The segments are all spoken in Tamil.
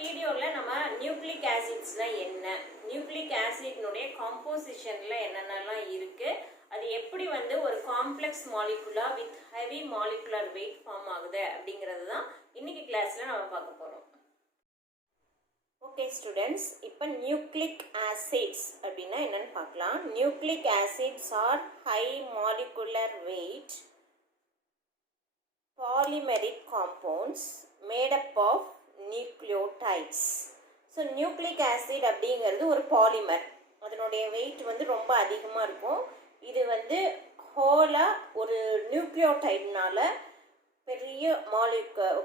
வீடியோவில் நம்ம நியூக்ளிக் ஆசிட்ஸ்னால் என்ன, நியூக்ளிக் ஆசிட்னுடைய காம்போசிஷனில் என்னென்னலாம் இருக்குது, அது எப்படி ஒரு காம்ப்ளெக்ஸ் மாலிகுலா with heavy molecular weight form ஆகுது அப்படிங்கிறது தான் இன்னைக்கு கிளாஸில் நம்ம பார்க்க போகிறோம். ஓகே ஸ்டூடெண்ட்ஸ், இப்போ நியூக்ளிக் ஆசிட்ஸ் அப்படின்னா என்னென்னு பார்க்கலாம். Nucleic acids are high molecular weight polymeric compounds made up of nucleotides. So nucleic acid அப்படிங்கிறது ஒரு பாலிமர், அதனுடைய வெயிட் ரொம்ப அதிகமாக இருக்கும். இது ஹோலாக ஒரு நியூக்ளியோடைட்னால பெரிய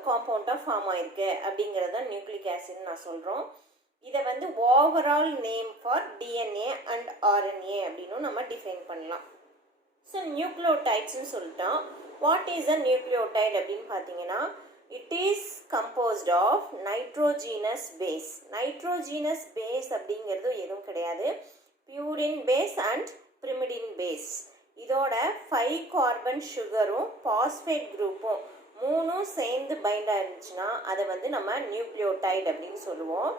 காம்பவுண்டாக ஃபார்ம் ஆயிருக்கு அப்படிங்கிறது தான் நியூக்ளிக் ஆசிட்னு நான் சொல்கிறோம். இதை overall name for DNA and RNA அப்படின்னு நம்ம டிஃபைன் பண்ணலாம். ஸோ நியூக்ளியோடைட்ஸ்னு சொல்லிட்டோம். வாட் இஸ் அ நியூக்ளியோடைட் அப்படின்னு பார்த்தீங்கன்னா, it is composed of nitrogenous base. Nitrogenous base அப்படிங்கிறது எதுவும் கிடையாது, purine base and pyrimidine base. இதோட 5 கார்பன் சுகரும் பாஸ்பேட் குரூப்பும் மூணும் சேர்ந்து பைண்ட் ஆயிருந்துச்சுன்னா அதை நம்ம நியூக்ளியோடைட் அப்படின்னு சொல்லுவோம்.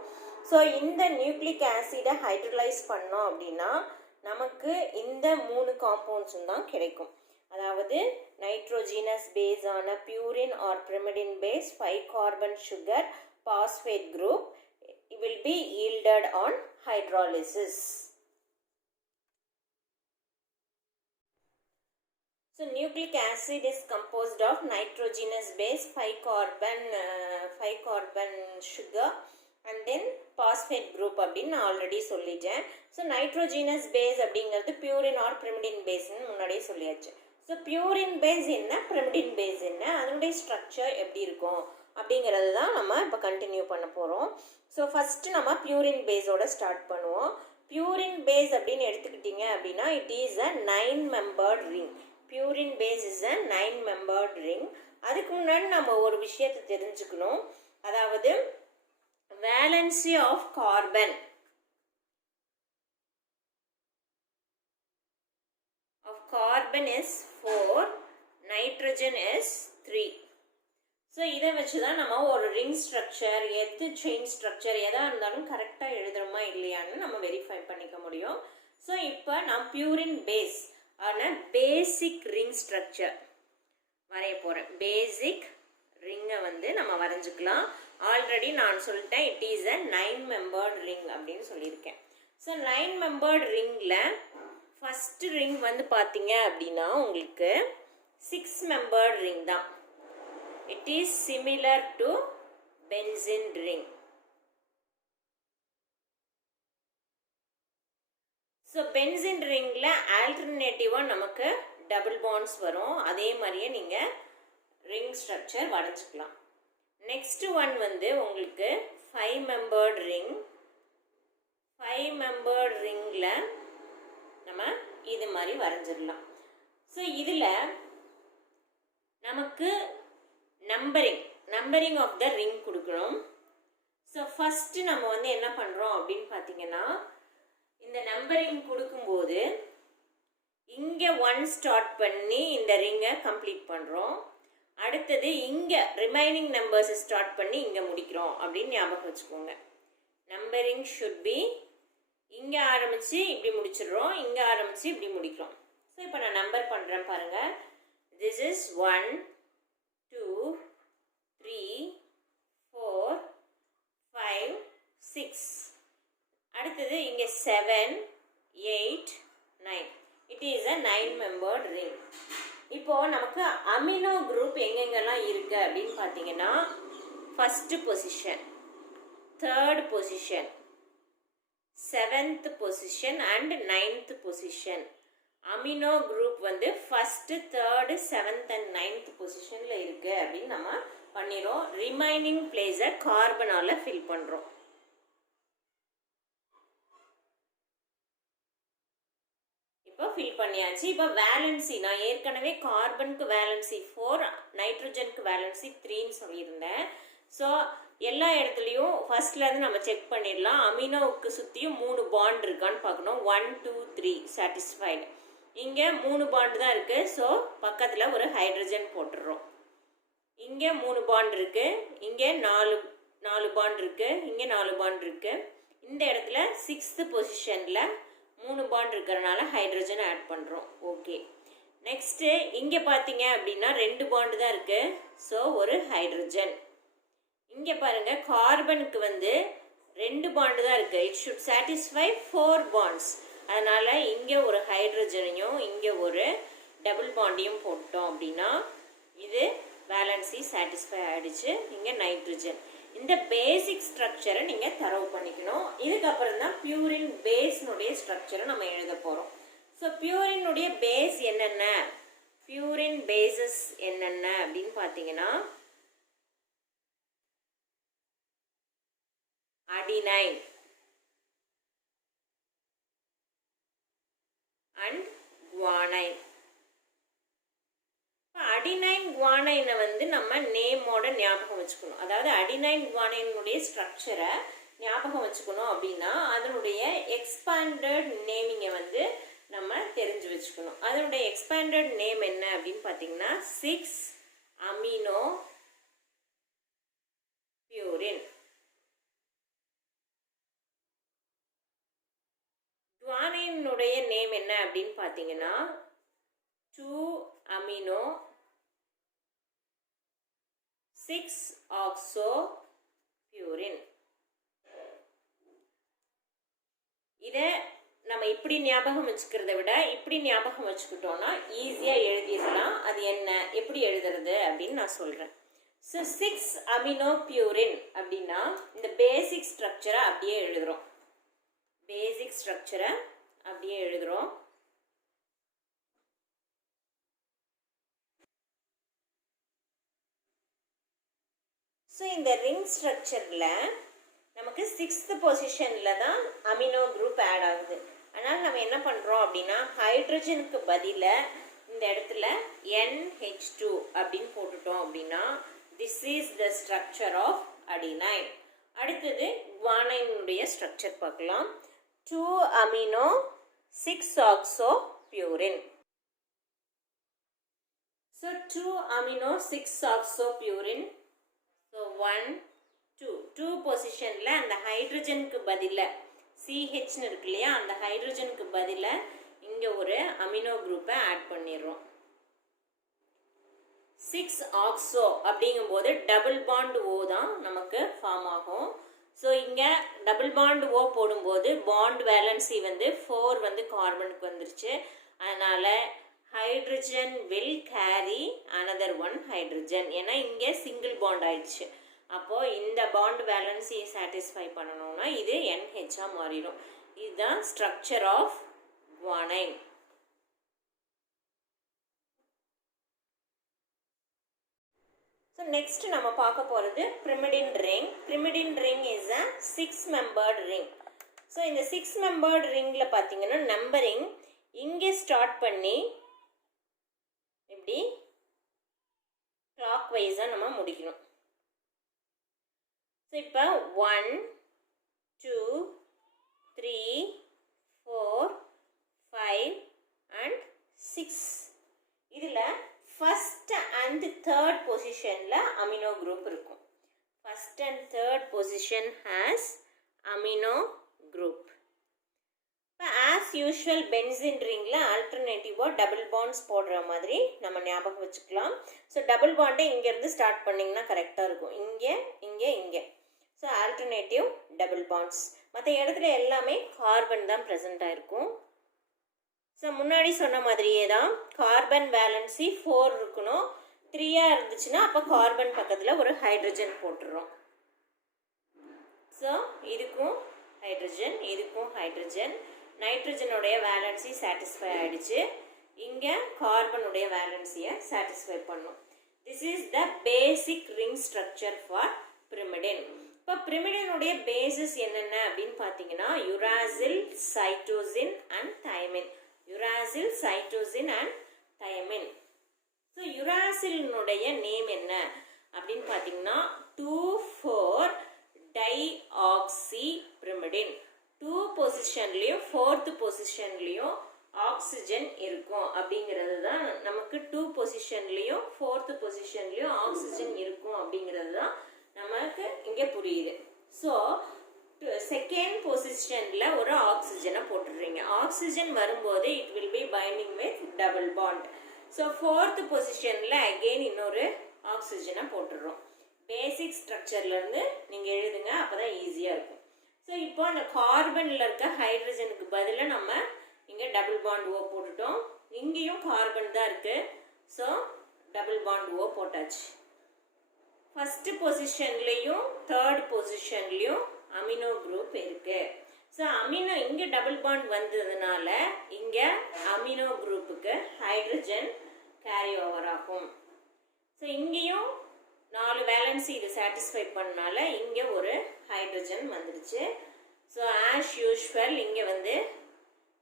ஸோ இந்த நியூக்ளிக் ஆசிடை ஹைட்ரலைஸ் பண்ணோம் அப்படின்னா நமக்கு இந்த 3 காம்பவுண்ட்ஸும் தான் கிடைக்கும். அதாவது நைட்ரோஜீனஸ் பேஸ் ஆன purine or pyrimidine base, 5 carbon sugar, phosphate group will be yielded on hydrolysis. So nucleic acid is composed of nitrogenous base, 5 carbon sugar and then phosphate group அப்படின்னு நான் ஆல்ரெடி சொல்லிட்டேன். ஸோ நைட்ரோஜீனஸ் பேஸ் அப்படிங்கிறது பியூரின் ஆர் பிரிமிடின் பேஸ்ன்னு முன்னாடியே சொல்லியாச்சு. ஸோ பியூரின் பேஸ் என்ன, பிரிமிடின் பேஸ் என்ன, அதனுடைய ஸ்ட்ரக்சர் எப்படி இருக்கும் அப்படிங்கிறது தான் நம்ம இப்போ கண்டினியூ பண்ண போகிறோம். ஸோ ஃபஸ்ட்டு நம்ம பியூரின் பேஸோட ஸ்டார்ட் பண்ணுவோம். பியூரின் பேஸ் அப்படின்னு எடுத்துக்கிட்டிங்க அப்படின்னா it is a 9-membered ring. Purine base is a 9-membered ring. அதுக்கு முன்னாடி நம்ம ஒரு விஷயத்தை தெரிஞ்சுக்கணும். அதாவது valency of carbon is 4, nitrogen is 3. So இதை வச்சு தான் நம்ம ஒரு ரிங் ஸ்ட்ரக்சர், செயின் ஸ்ட்ரக்சர் எதாக இருந்தாலும் கரெக்டாக எழுதுறோமா இல்லையான்னு நம்ம வெரிஃபை பண்ணிக்க முடியும். ஸோ இப்போ நான் பியூரின் பேஸ் ஆன பேசிக் ரிங் ஸ்ட்ரக்சர் வரைய போகிறேன். பேசிக் ரிங்கை நம்ம வரைஞ்சிக்கலாம். ஆல்ரெடி நான் சொல்லிட்டேன் it is a 9-membered ring அப்படின்னு சொல்லியிருக்கேன். ஸோ 9-membered ரிங்கில் ஃபஸ்ட்டு ரிங் பார்த்தீங்க அப்படின்னா உங்களுக்கு 6-membered ரிங் தான். It is similar to benzene ring. So benzene ரிங்கில் ஆல்டர்னேட்டிவாக நமக்கு டபுள் பாண்ட்ஸ் வரும். அதே மாதிரியே நீங்கள் ரிங் ஸ்ட்ரக்சர் வரைஞ்சிக்கலாம். நெக்ஸ்ட் ஒன் உங்களுக்கு 5-membered ரிங். 5-membered ரிங்கில் நம்ம இது மாதிரி வரைஞ்சிடலாம். ஸோ இதில் நமக்கு நம்பரிங் ஆஃப் த ரிங் கொடுக்கணும். ஸோ ஃபஸ்ட்டு நம்ம என்ன பண்ணுறோம் அப்படின்னு பார்த்தீங்கன்னா, இந்த நம்பரிங் கொடுக்கும்போது இங்கே 1 ஸ்டார்ட் பண்ணி இந்த ரிங்கை கம்ப்ளீட் பண்ணுறோம். அடுத்தது இங்கே ரிமைனிங் நம்பர்ஸை ஸ்டார்ட் பண்ணி இங்கே முடிக்கிறோம் அப்படின்னு ஞாபகம் வச்சுக்கோங்க. நம்பரிங் ஷுட் பி இங்கே ஆரம்பித்து இப்படி முடிச்சிடுறோம், இங்கே ஆரம்பித்து இப்படி முடிக்கிறோம். ஸோ இப்போ நான் நம்பர் பண்ணுறேன் பாருங்கள். This is 1 2 3 4 5 6. அடுத்தது இங்கே 7 8 9. It is a 9-membered ring. இப்போது நமக்கு அமினோ குரூப் எங்கெங்கெல்லாம் இருக்குது அப்படின்னு பார்த்தீங்கன்னா, first position, 3rd position, 7th position and 9th position. Amino group first 3rd 7th and 9th பொசிஷனில் இருக்குது அப்படின்னு நம்ம பண்ணிடுறோம். ரிமைனிங் பிளேஸை கார்பனால் ஃபில் பண்ணுறோம். இப்போ ஃபில் பண்ணியாச்சு. இப்போ வேலன்சி நான் ஏற்கனவே கார்பனுக்கு வேலன்சி 4, நைட்ரோஜனுக்கு வேலன்சி 3ன்னு சொல்லியிருந்தேன். ஸோ எல்லா இடத்துலையும் ஃபர்ஸ்ட்லேருந்து நம்ம செக் பண்ணிடலாம். அமினோவுக்கு சுற்றியும் 3 பாண்ட் இருக்கான்னு பார்க்கணும். 1 2 3 சாட்டிஸ்ஃபைடு. இங்கே 3 பாண்ட் தான் இருக்குது. ஸோ பக்கத்தில் ஒரு ஹைட்ரஜன் போட்டுடுறோம். இங்கே 3 பாண்ட் இருக்குது, இங்கே 4 பாண்ட் இருக்குது, இங்கே 4 பாண்ட் இருக்குது. இந்த இடத்துல 6th பொசிஷனில் 3 பாண்ட் இருக்கிறனால ஹைட்ரஜன் ஆட் பண்ணுறோம். ஓகே, நெக்ஸ்ட்டு இங்கே பார்த்தீங்க அப்படின்னா 2 பாண்டு தான் இருக்குது. ஸோ ஒரு ஹைட்ரஜன். இங்கே பாருங்கள், கார்பனுக்கு வந்து 2 பாண்டு தான் இருக்குது. It should satisfy 4 bonds. அதனால் இங்கே ஒரு ஹைட்ரஜனையும் இங்கே ஒரு டபுள் பாண்டையும் போட்டோம் அப்படின்னா இது வேலன்சி சாட்டிஸ்ஃபை ஆகிடுச்சு. இங்கே நைட்ரஜன். இந்த பேசிக் ஸ்ட்ரக்சரை நீங்கள் தரவு பண்ணிக்கணும். இதுக்கப்புறம் தான் பியூரின் பேஸ்னுடைய ஸ்ட்ரக்சரை நம்ம எழுத போகிறோம். ஸோ பியூரினுடைய பேஸ் என்னென்ன, பியூரின் பேசஸ் என்னென்ன அப்படின்னு பார்த்தீங்கன்னா அடினைன் அண்ட் குவானைன். அடினைன் குவானைனை வந்து நம்ம நேமோட ஞாபகம் வச்சுக்கணும். அதாவது அடினைன் குவானைனுடைய ஸ்ட்ரக்சரை ஞாபகம் வச்சுக்கணும் அப்படின்னா அதனுடைய எக்ஸ்பாண்டட் நேமிங்கை வந்து நம்ம தெரிஞ்சு வச்சுக்கணும். அதனுடைய எக்ஸ்பாண்டட் நேம் என்ன அப்படின்னு பார்த்தீங்கன்னா 6-அமினோ பியூரின். குவானைனுடைய நேம் என்ன அப்படின்னு பார்த்தீங்கன்னா 2-அமினோ 6-ஆக்சோ பியூரின். இதை நம்ம இப்படி ஞாபகம் வச்சுக்கிறத விட இப்படி ஞாபகம் வச்சுக்கிட்டோம்னா ஈஸியாக எழுதிடலாம். அது என்ன, எப்படி எழுதுறது அப்படின்னு நான் சொல்கிறேன். ஸோ 6-அமினோ பியூரின் அப்படின்னா இந்த பேசிக் ஸ்ட்ரக்சரை அப்படியே எழுதுகிறோம். பேசிக் ஸ்ட்ரக்சரை அப்படியே எழுதுகிறோம். ஸோ இந்த ரிங் ஸ்ட்ரக்சரில் நமக்கு 6th பொசிஷனில் தான் அமினோ குரூப் ஆட் ஆகுது. அதனால் நம்ம என்ன பண்ணுறோம் அப்படின்னா ஹைட்ரஜனுக்கு பதிலாக இந்த இடத்துல NH2 அப்படின்னு போட்டுட்டோம் அப்படின்னா this is the structure of adenine. அடுத்தது குவானைனுடைய ஸ்ட்ரக்சர் பார்க்கலாம். 2-அமினோ 6-ஆக்சோ பியூரின். ஸோ 2-அமினோ 6-ஆக்சோ பியூரின். ஸோ 1, 2 பொசிஷனில் அந்த ஹைட்ரஜனுக்கு பதிலாக CHன்னு இருக்கு இல்லையா, அந்த ஹைட்ரஜனுக்கு பதிலாக இங்கே ஒரு அமினோ குரூப்பை ஆட் பண்ணிடுறோம். 6-ஆக்சோ அப்படிங்கும்போது டபுள் பாண்ட் O தான் நமக்கு ஃபார்ம் ஆகும். ஸோ இங்கே டபுள் பாண்ட் O போடும்போது பாண்ட் வேலன்சி வந்து 4 வந்து கார்பனுக்கு வந்துருச்சு. அதனால் hydrogen will carry another 1 hydrogen. ஏன்னா இங்கே சிங்கிள் பாண்ட் ஆயிடுச்சு. அப்போது இந்த பாண்ட் வேலன்சியை சாட்டிஸ்ஃபை பண்ணணும்னா இது NHஆ மாறிடும். இதுதான் structure of guanine. So next நம்ம பார்க்க போகிறது pyrimidine ring. Pyrimidine ring is a six membered ring. So இந்த 6-மெம்பர்டு ரிங்கில் பார்த்தீங்கன்னா நம்பரிங் இங்கே ஸ்டார்ட் பண்ணி இப்படி கிளாக் வைஸாக நம்ம முடிக்கணும். ஸோ இப்போ 1, 2, 3, 4, 5 and 6. இதில் ஃபஸ்ட் அண்ட் தேர்ட் பொசிஷனில் அமினோ குரூப் இருக்கும். First and third position has amino group. இப்போ ஆஸ் யூஷுவல் பென்சின் ரிங்கில் ஆல்டர்னேட்டிவாக டபுள் பாண்ட்ஸ் போடுற மாதிரி நம்ம ஞாபகம் வச்சுக்கலாம். ஸோ டபுள் பாண்டை இங்கேருந்து ஸ்டார்ட் பண்ணிங்கன்னா கரெக்டாக இருக்கும். இங்கே இங்கே இங்கே. So alternative double bonds. மற்ற இடத்துல எல்லாமே கார்பன் தான் ப்ரெசண்ட் ஆகிருக்கும். ஸோ முன்னாடி சொன்ன மாதிரியே தான் கார்பன் வேலன்சி 4 இருக்கணும். 3ஆக இருந்துச்சுன்னா அப்போ கார்பன் பக்கத்தில் ஒரு ஹைட்ரஜன் போட்டுடுறோம். ஸோ இதுக்கும் ஹைட்ரஜன், இதுக்கும் ஹைட்ரஜன். நைட்ரஜனுடைய வேலன்சி சாட்டிஸ்ஃபை ஆகிடுச்சு. இங்கே கார்பனுடைய வேலன்சியை சாட்டிஸ்ஃபை பண்ணும். This is the basic ring structure for pyrimidine. இப்போ பிரிமிடினுடைய பேசஸ் என்னென்ன அப்படின்னு பார்த்தீங்கன்னா uracil, cytosine and thymine. Uracil, cytosine and thymine. So யுராசிலினுடைய நேம் என்ன அப்படின்னு பார்த்தீங்கன்னா 2,4-டைஆக்சி பிரிமிடின். 2 பொசிஷன்லேயும் 4th பொசிஷன்லேயும் ஆக்சிஜன் இருக்கும் அப்படிங்கிறது தான் நமக்கு 2 பொசிஷன்லேயும் 4th பொசிஷன்லேயும் ஆக்சிஜன் இருக்கும் அப்படிங்கிறது தான் நமக்கு இங்கே புரியுது. ஸோ செகண்ட் பொசிஷனில் ஒரு ஆக்சிஜனை போட்டுடுறீங்க. ஆக்சிஜன் வரும்போது it will be binding with double bond. So fourth பொசிஷனில் அகெயின் இன்னொரு ஆக்சிஜனை போட்டுடுறோம். பேசிக் ஸ்ட்ரக்சர்லேருந்து நீங்கள் எழுதுங்க, அப்போ தான் ஈஸியாக இருக்கும். ஸோ இப்போ அந்த கார்பனில் இருக்க ஹைட்ரஜனுக்கு பதிலாக நம்ம இங்கே டபுள் பாண்ட் ஓ போட்டுட்டோம். இங்கேயும் கார்பன் தான் இருக்குது. ஸோ டபுள் பாண்ட் ஓ போட்டாச்சு. ஃபஸ்ட்டு பொசிஷன்லேயும் தேர்ட் பொசிஷன்லேயும் அமினோ குரூப் இருக்குது. ஸோ அமினோ இங்கே டபுள் பாண்ட் வந்ததுனால இங்கே அமினோ குரூப்புக்கு ஹைட்ரஜன் கேரி ஓவர் ஆகும். ஸோ இங்கேயும் 4 வேலன்சி இது சாட்டிஸ்ஃபை பண்ணனால இங்கே ஒரு ஹைட்ரஜன் வந்துடுச்சு. ஸோ ஆஸ் யூஷுவல் இங்கே வந்து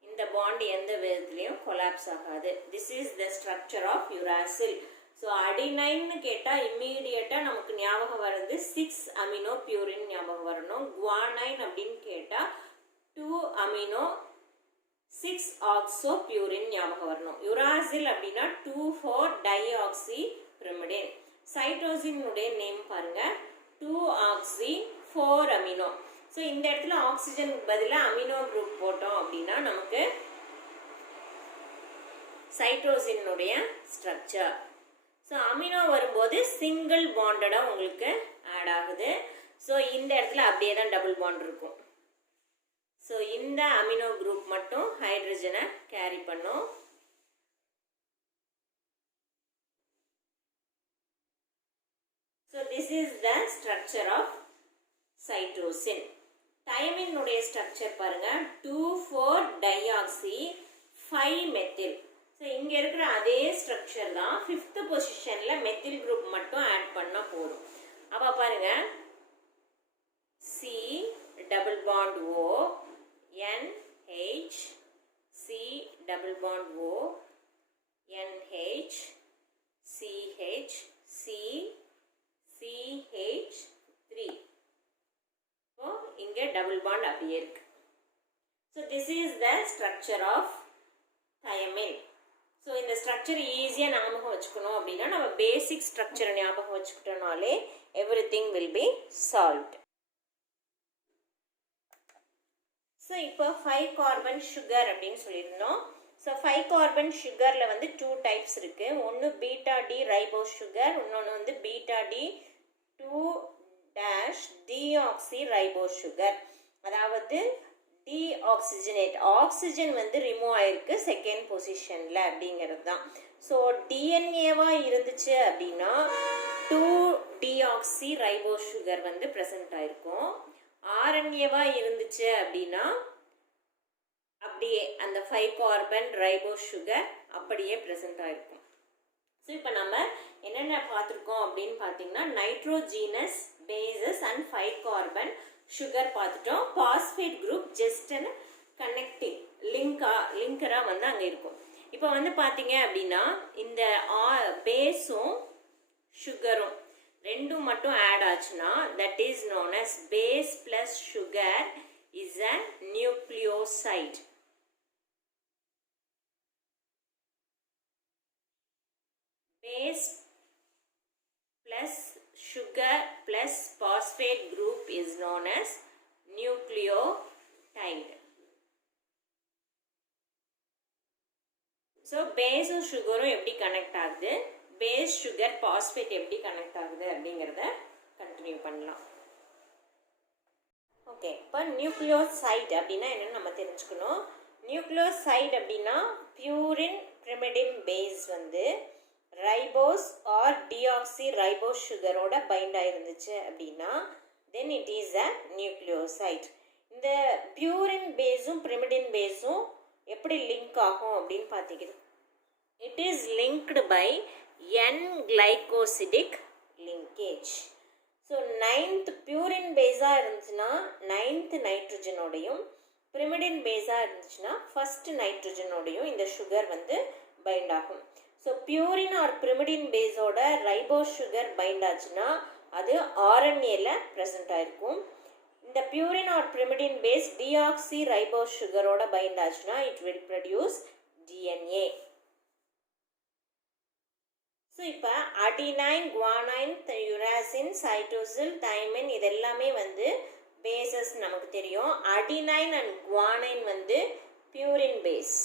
இந்த பாண்ட் எந்த விதத்துலையும் கொலாப்ஸ் ஆகாது. This is the structure of uracil. So அடினைன்னு கேட்டால் இம்மீடியட்டாக நமக்கு ஞாபகம் வர்றது 6 அமினோ பியூரின் ஞாபகம் வரணும். குவானைன் அப்படின்னு கேட்டால் 2 அமினோ 6 ஆக்சோ பியூரின் ஞாபகம் வரணும். யுராசில் அப்படின்னா 2,4 டைஆக்சி பிரமிடின். சைட்டோசினுடைய நேம் பாருங்க 2 ஆக்சி 4 அமினோ. ஸோ இந்த இடத்துல ஆக்சிஜனுக்கு பதிலாக அமினோ குரூப் போட்டோம் அப்படின்னா நமக்கு சைட்டோசினுடைய ஸ்ட்ரக்சர். ஸோ அமினோ வரும்போது சிங்கிள் பாண்டடாக உங்களுக்கு ஆட் ஆகுது. ஸோ இந்த இடத்துல அப்படியே தான் டபுள் பாண்ட் இருக்கும். ஸோ இந்த அமினோ குரூப் மட்டும் ஹைட்ரஜனை கேரி பண்ணும். So this is the structure of cytosine. Thymine உடைய structure பாருங்க 2,4 டயாக்சி 5 மெத்தில். ஸோ இங்கே இருக்கிற அதே ஸ்ட்ரக்சர் தான் 5th பொசிஷனில் மெத்தில் குரூப் மட்டும் ஆட் பண்ணால் போதும். அப்போ பாருங்க C double bond O NH C double bond O NH CH C CH3. So இங்கே டபுள் பாண்ட் அப்படியே இருக்கு. So this is the structure of thymine. So இந்த ஸ்ட்ரக்சர் ஈஸியாக ஞாபகம் வச்சுக்கணும் அப்படின்னா நம்ம பேசிக் ஸ்ட்ரக்சரை ஞாபகம் வச்சுக்கிட்டோம்னாலே everything will be solved. So இப்போ 5 கார்பன் சுகர் அப்படின்னு சொல்லியிருந்தோம். ஸோ 5 கார்பன் சுகரில் வந்து 2 டைப்ஸ் இருக்குது. ஒன்று பீட்டா டி ரைபோஸ் சுகர், இன்னொன்று வந்து beta D two deoxy ribose sugar. அதாவது டீஆக்சிஜனேட் ஆக்சிஜன் வந்து ரிமூவ் ஆயிருக்கு செகண்ட் பொசிஷனில் அப்படிங்கிறது தான். ஸோ டிஎன்ஏவாக இருந்துச்சு அப்படின்னா 2-டிஆக்சி ரைபோஸ் சுகர் வந்து ப்ரெசென்ட் ஆயிருக்கும். ஆர்என்ஏவாக இருந்துச்சு அப்படின்னா அப்படியே அந்த 5 கார்பன் ரைபோஸ் சுகர் அப்படியே ப்ரெசென்ட் ஆயிருக்கும். ஸோ இப்போ நம்ம என்னென்ன பார்த்துருக்கோம் அப்படின்னு பார்த்தீங்கன்னா nitrogenous bases and 5 carbon sugar பார்த்துட்டோம். Phosphate group just and connecting லிங்கராக வந்து அங்கே இருக்கும். இப்போ வந்து பார்த்தீங்க அப்படின்னா இந்த பேஸும் சுகரும் ரெண்டும் மட்டும் ஆட் ஆச்சுன்னா that is known as base plus sugar is a nucleoside. Base plus sugar plus phosphate group is known as nucleotide. So base and sugar எப்படி கனெக்ட் ஆகுது, base sugar phosphate எப்படி கனெக்ட் ஆகுது அப்படிங்கிறத கண்டினியூ பண்ணலாம். ஓகே, இப்போ நியூக்ளியோசைட் அப்படின்னா என்னன்னு நம்ம தெரிஞ்சுக்கணும். நியூக்ளியோசைட் அப்படின்னா பியூரின் பிரிமிடின் பேஸ் வந்து ரைபோஸ் ஆர் டிஆக்சி ரைபோஸ் சுகரோட பைண்ட் ஆயிருந்துச்சு அப்படின்னா then it is a nucleoside. இந்த பியூரின் பேஸும் பிரிமிடின் பேஸும் எப்படி லிங்க் ஆகும் அப்படின்னு பார்த்தீங்கன்னா it is linked by N glycosidic linkage. So 9th purine பேஸாக இருந்துச்சுன்னா 9th நைட்ரஜனோடையும், பிரிமிடின் பேஸாக இருந்துச்சுன்னா 1st நைட்ரஜனோடையும் இந்த சுகர் வந்து பைண்ட் ஆகும். ஸோ பியூரின் ஆர் பிரிமிடின் பேஸோட ரைபோஸ் சுகர் பைண்ட் ஆச்சுன்னா அது ஆர்என்ஏல ப்ரெசென்ட் ஆயிருக்கும். இந்த purine or pyrimidine base deoxy ribose சுகரோட பைண்ட் ஆச்சுன்னா it will produce DNA. So so இப்போ adenine, guanine, uracin, cytosil, thymine இதெல்லாமே வந்து பேசஸ் நமக்கு தெரியும். அடினைன் அண்ட் குவானைன் வந்து purine base.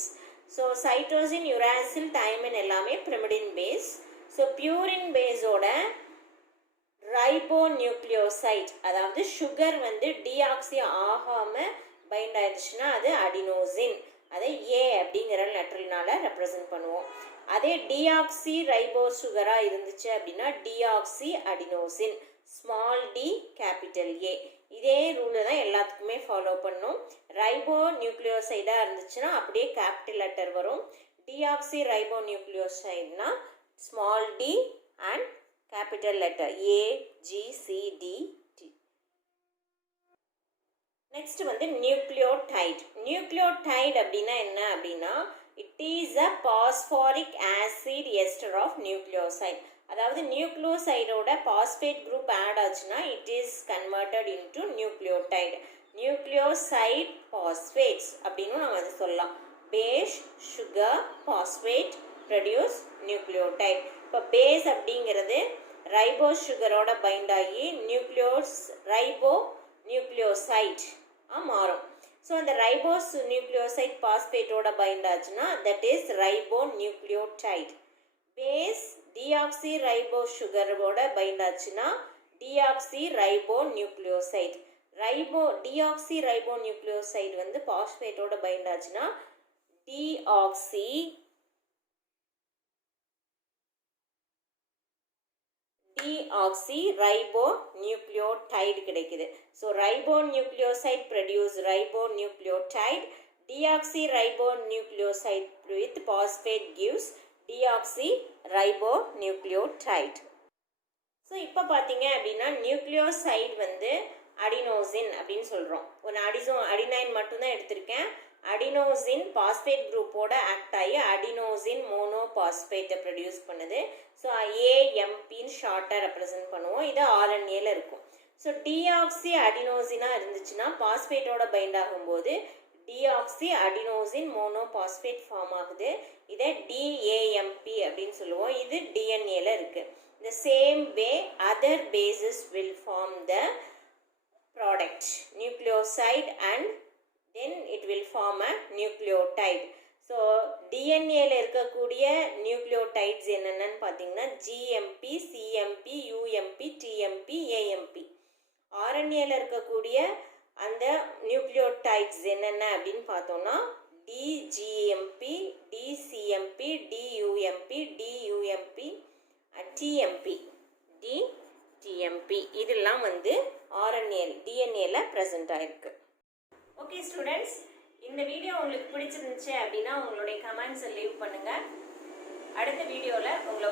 So cytosine, uracil, thymine எல்லாமே பிரிமிடின் பேஸ். ஸோ பியூரின் பேஸோட ரைபோ நியூக்ளியோசைட், அதாவது சுகர் வந்து டீஆக்சி ஆகாமல் பைண்ட் ஆயிடுச்சுன்னா அது அடினோசின். அதை ஏ அப்படிங்கிற லெட்டர்னால ரெப்ரசன்ட் பண்ணுவோம். அதே டிஆக்சி ரைபோ சுகராக இருந்துச்சு அப்படின்னா deoxy adenosine, small D capital A. இதே ரூலை தான் எல்லாத்துக்குமே ஃபாலோ பண்ணும். ரைபோ நியூக்ளியோசைடாக இருந்துச்சுன்னா அப்படியே கேபிட்டல் லெட்டர் வரும். டிஆக்சி ரைபோ நியூக்ளியோசைட்னா small D and capital letter A, G, C, T, T. Next வந்து நியூக்ளியோடைட். நியூக்ளியோடைட் அப்படின்னா என்ன அப்படின்னா it is a phosphoric acid ester of nucleoside. அதாவது நியூக்ளியோசைடோட பாஸ்பேட் குரூப் ஆட் ஆச்சுன்னா it is converted into nucleotide. Nucleoside phosphates அப்படின்னு நம்ம வந்து சொல்லலாம். Base, sugar, phosphate produce nucleotide. இப்போ பேஸ் அப்படிங்கிறது ரைபோ சுகரோட பைண்ட் ஆகி ரைபோ நியூக்ளியோசைட் மாறும். ஸோ அந்த ரைபோஸ் நியூக்ளியோசைட் பாஸ்பேட்டோட பைண்ட் ஆச்சுன்னா that is ribo nucleotide. Base deoxy ribo சுகரோட பைண்ட் ஆச்சுன்னா deoxy ribo nucleoside. Deoxy ribo nucleoside வந்து பாஸ்பேட்டோட பைண்ட் ஆச்சுன்னா டிஆக்சி ரைபோ நியூக்ளியோடைடு கிடைக்குது. So ribo nucleoside produce ribo nucleotide. Deoxy ribo nucleoside with phosphate gives deoxy ribo nucleotide. So இப்போ பார்த்தீங்க அப்படின்னா நியூக்ளியோசைடு வந்து அடினோசின் அப்படின்னு சொல்கிறோம். ஒரு அடினைன் மட்டும்தான் எடுத்திருக்கேன். அடினோசின் பாஸ்பேட் குரூப்போட ஆக்ட் ஆகி அடினோசின் மோனோ பாஸ்பேட்டை ப்ரொடியூஸ் பண்ணுது. ஸோ ஏஎம்பின்னு ஷார்ட்டாக ரெப்ரசன்ட் பண்ணுவோம். இது ஆர்என்ஏல இருக்கும். ஸோ டிஆக்சி அடினோசினாக இருந்துச்சுன்னா பாஸ்பேட்டோட பைண்ட் ஆகும்போது deoxy adenosine mono phosphate form ஆகுது. இதை டிஏஎம்பி அப்படின்னு சொல்லுவோம். இது டிஎன்ஏல இருக்குது. இந்த same way other bases will form the product nucleoside and then it will form a nucleotide. So டிஎன்ஏல இருக்கக்கூடிய நியூக்ளியோடைட்ஸ் என்னென்னு பார்த்தீங்கன்னா GMP, CMP, UMP, TMP, AMP. ஆர்என்ஏல இருக்கக்கூடிய அந்த நியூக்ளியோடைட்ஸ் என்னென்ன அப்படின்னு பார்த்தோம்னா டிஜிஎம்பி, டிசிஎம்பி, டியூஎம்பி, டியூஎம்பி, டிஎம்பி, டிஎம்பி இதெல்லாம் வந்து டிஎன்ஏல ப்ரெசென்ட் ஆயிருக்கு. ஓகே ஸ்டூடெண்ட்ஸ், இந்த வீடியோ உங்களுக்கு பிடிச்சிருந்துச்சு அப்படின்னா உங்களுடைய கமெண்ட்ஸை லீவ் பண்ணுங்கள். அடுத்த வீடியோவில் உங்களை